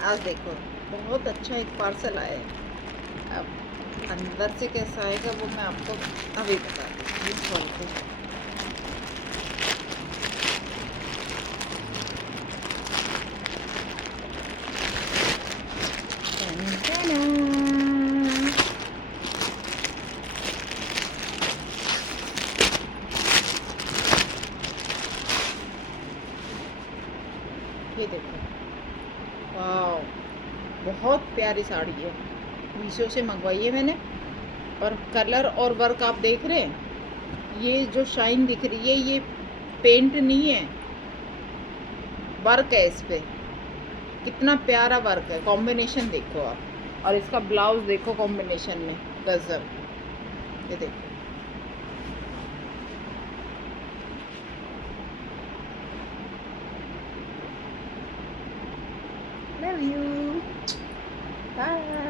आज देखो बहुत अच्छा एक पार्सल आया है। अब अंदर से कैसा आएगा वो मैं आपको अभी बताती हूँ। ये खोल के ये देखो, वाह बहुत प्यारी साड़ी है। मीशो से मंगवाई है मैंने, और कलर और वर्क आप देख रहे हैं। ये जो शाइन दिख रही है ये पेंट नहीं है, वर्क है इस पे। कितना प्यारा वर्क है, कॉम्बिनेशन देखो आप। और इसका ब्लाउज देखो कॉम्बिनेशन में, गजब। ये देखो, लव यू, बाय।